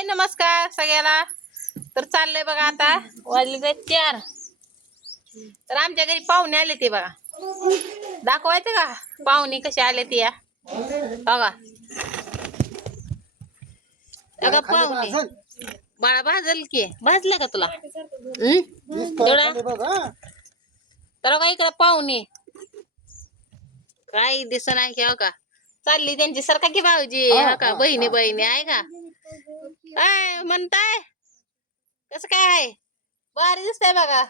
हाय नमस्कार सगळ्याला. तर चाललंय बघा आता वाजले 4. तर आमच्या घरी पाहुणे आले ते बघा. दाखवायचं का पाहुणे कसे आले ते या बघा. अगं पाहुणे बाळा भाजल की भाजलं का तुला एवढा. तर का इकडं पाहुणे काही दिस नाही की का चालली त्यांची सारखा की भाऊजी हा का बहिणी बहिणी आहे का काय म्हणताय कसं काय आहे भारी दिसतंय बघा.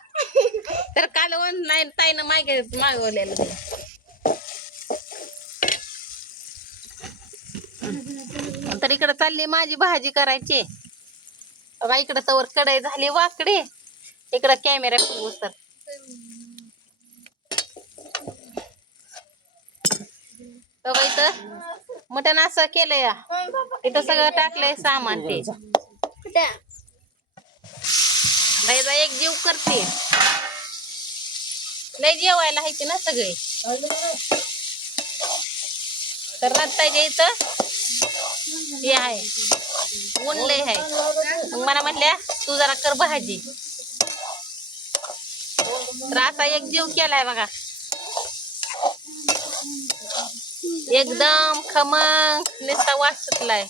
तर काल नाही ताईनं मागवलेलं ते. तर इकडं चालली माझी भाजी करायची बघा. इकडं तवर कढई झाली वाकडी, इकडं कॅमेरा फिरवू. तर इथं मटण असं केलंय, इथं सगळं टाकलंय सामान ते. एक जीव करते लय जेवायला हायचे ना सगळे. तर रत्ताच्या इथं हे आहे ऊन लय आहे. मग मला म्हटल्या तू जरा कर भाजी. तर असा एक जीव केलाय बघा, एकदम खमंग नुसता वास सुटलाय.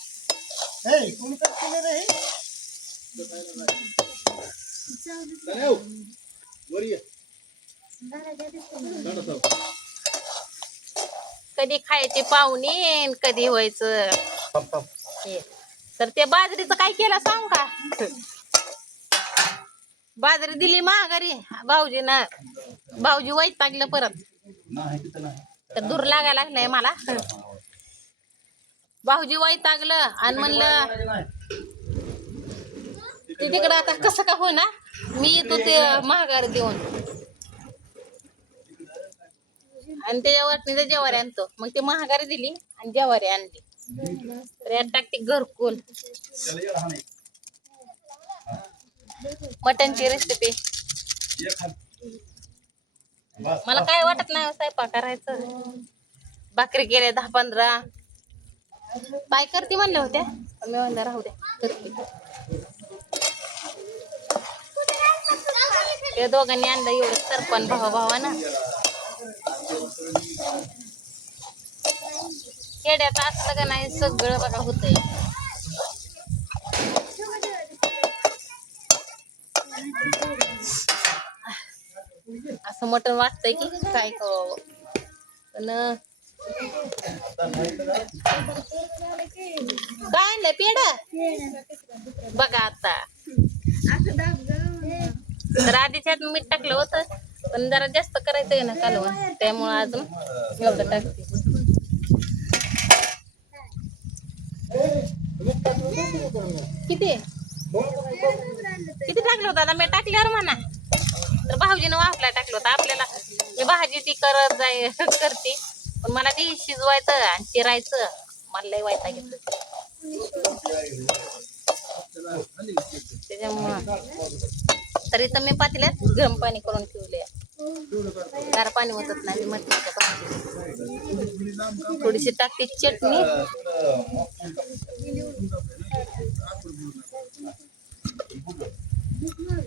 कधी खायचे पाहुणे कधी व्हायचं. तर ते बाजरीचं काय केलं सांग का. बाजरी दिली माघारी भाऊजीनं. भाऊजी वैतागलं परत. तर दूर लागायला लागलाय मला. भाऊजी वैतागलं आणि म्हणलं ते तिकडं आता कसं का होईना मी येतो ते महागार देऊन. आणि त्याच्यावर ज्वारी आणतो. मग ते महागारी दिली आणि ज्वारी आणली. तर यात टाकते घरकुल मटनची रेसिपी. मला काय वाटत नाही स्वयंपाक करायचं. भाकरी केल्या 10-15 काय करते म्हणले होत्या, मी म्हणलं राहू द्या करते. त्या दोघांनी आणलं एवढं सरपण भावानं. खेड्यात असलं का नाही सगळं बघा होतंय. असं मटण वाटतंय की काय करावं. पण काय आणलंय पेढ बघा आता. तर आधीच्यात मीठ टाकलं होतं पण जरा जास्त करायचंय ना कालवण, त्यामुळं अजून एवढं टाकते. किती किती टाकलं होतं आता मी टाकल्यावर म्हणा. तर भाऊजीनं वाफला टाकलं होतं. आपल्याला मी भाजी ती करत करते पण मला ती शिजवायचं आणि चिरायचं मला लय वैताग येतो. त्याच्यामुळं तरी तर मी पातेल्यात गरम पाणी करून ठेवले. गार पाणी होतच नाही मटणाच्या पातेल्यात. थोडीशी टाकते चटणी.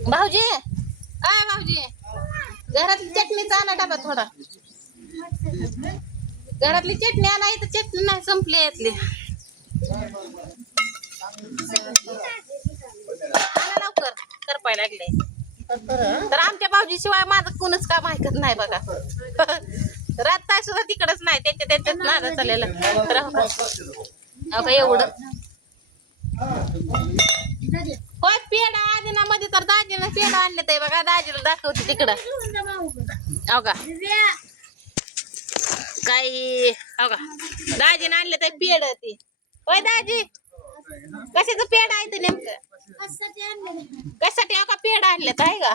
भाऊजी काय भाऊजी घरातली चटणीचा आणा डबा थोडा. घरातली चटणी आणा, इथं चटणी नाही संपली यातली. आणा लवकर करपाय लागले. तर आमच्या भाऊजी शिवाय माझं कोणच काम ऐकत नाही बघा. रात सुद्धा तिकडच नाही, त्याच्यात नाद चाललेलं. तर एवढं होय पेढा आधी मध्ये तर दाजीनं पेढा आणले ते बघा. दाजीला दाखवते तिकडं हो का काही हो का. दाजीनं आणले ते पेढ ते. होय दाजी कशाचं पेढ आहे ते नेमकं कशासाठी हो का पेढ आणलेत आहे का.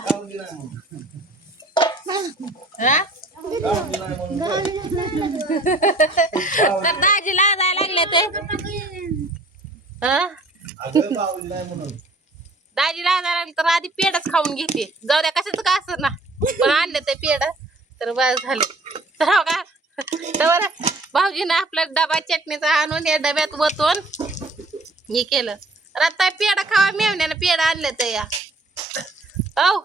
तर दाजी लाजायला लागले ते. दाजी लाजायला तर आधी पेढच खाऊन घेते. जाऊ द्या कशाच का असं ना पण आणले ते पेढ. तर बस झालं. तर हो का तर भाऊजीनं आपला डबा चटणीचा आणून या डब्यात वतून हे केलं. आता पेढा खावा मेवण्यानं पेढा आणलं तर या हो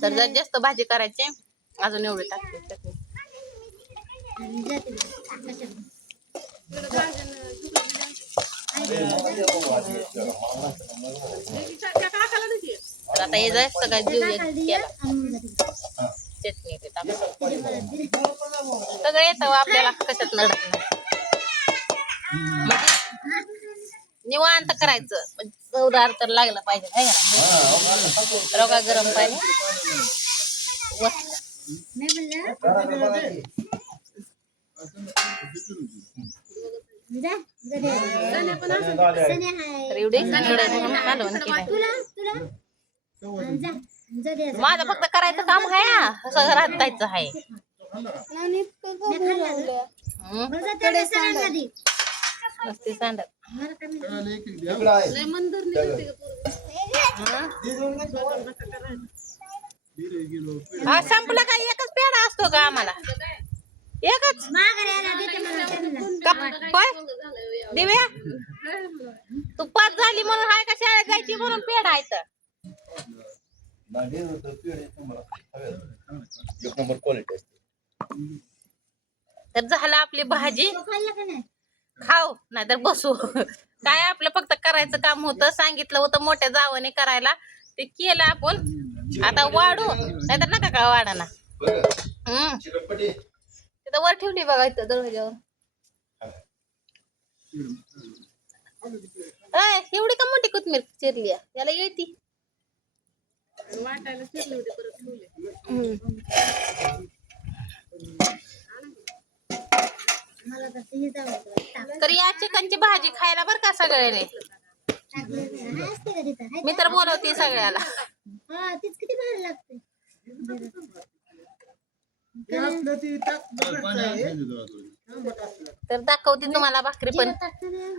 तर जर जास्त भाजी करायची अजून एवढे टाकते चटणी तर आता हे जाय सगळं जीव केला चटणी ते टाकून सगळं येतं आपल्याला कशात नडत नाही निवांत करायचं चवदार तर लागलं पाहिजे आहे का रवा गरम पाणी माझं फक्त करायचं काम आहे सगळं जायचं आहे सांडत संपला काय एकच पेढा असतो का आम्हाला एकच दिव्या तू 5 झाली म्हणून हाय का शाळेत जायची म्हणून पेढा आहे तर झालं आपली भाजी खाऊ नाहीतर बसू काय आपलं फक्त करायचं काम होतं सांगितलं होतं मोठ्या जावाने करायला ते केलं आपण आता वाढू नाहीतर नका का वाढाना तिथं वर ठेवली बघा इथं दरवाजावर एवढी का मोठी कोथमीर चिरली याला येते वाटायला चिरली होती परत तर या चिकनची भाजी खायला बर का सगळ्याने मी तर बोलवते सगळ्याला तर दाखवते तुम्हाला भाकरी पण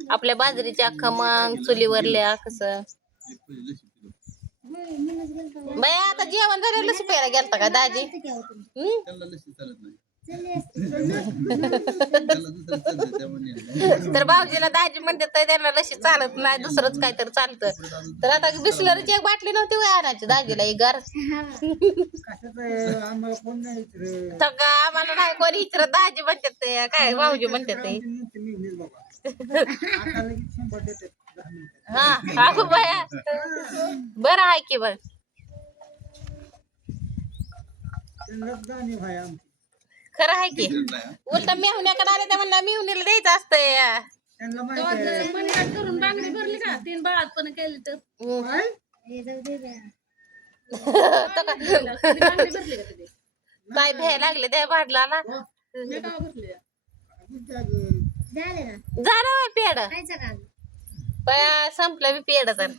आपल्या बाजरीच्या खमंग चुलीवरल्या कसं बाई आता जेवण झालं लसी प्यायला गेलता का दाजी तर भाऊजीला दाजी म्हणते तर त्यांना लशी चालत नाही दुसरंच काय तर चालतं तर आता बिस्लरीची एक बाटली नव्हती वय आणायची दाजीला एक गार आम्हाला नाही कोणी इतर दाजी म्हणतात ते काय भाऊजी म्हणतात ते हा अगो बाया बरं आहे की बघ खरं आहे की उलट मेहुण्याकडे आले तर म्हणलं मेहुनीला द्यायचं असतंय करून बांगडी भरली का 3 बाळात पण केली तर काय भ्याय लागले त्या भाडला झालं पेड संपलं मी पेड तर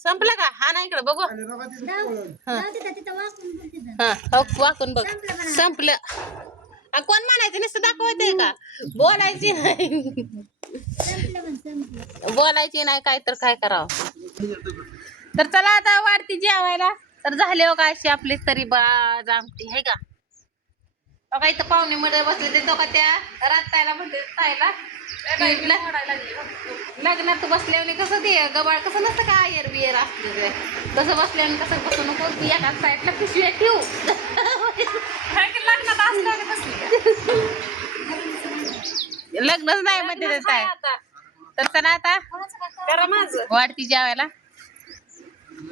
संपलं का हा ना इकडे बघू वाकून बघ संपलं कोण म्हणायचं नुसतं दाखवायचंय का बोलायची नाही बोलायची नाही काय तर काय करावं तर चला आता वाढती जेवायला तर झाले हो का अशी आपली तरी बाज आमटी आहे का बघा इथं पाहुणे मध्ये बसले ते तो का त्या रातायला म्हणते तायला लग्नात बसल्याने कसं ते गबाळ कसं नसतं का आयर बियर असते तसं बसल्याने कसं बसू नको ती एका साईडला पिशव्या ठेवू लग्नात लग्नच नाही म्हणते तर चला आता वाढती जेवायला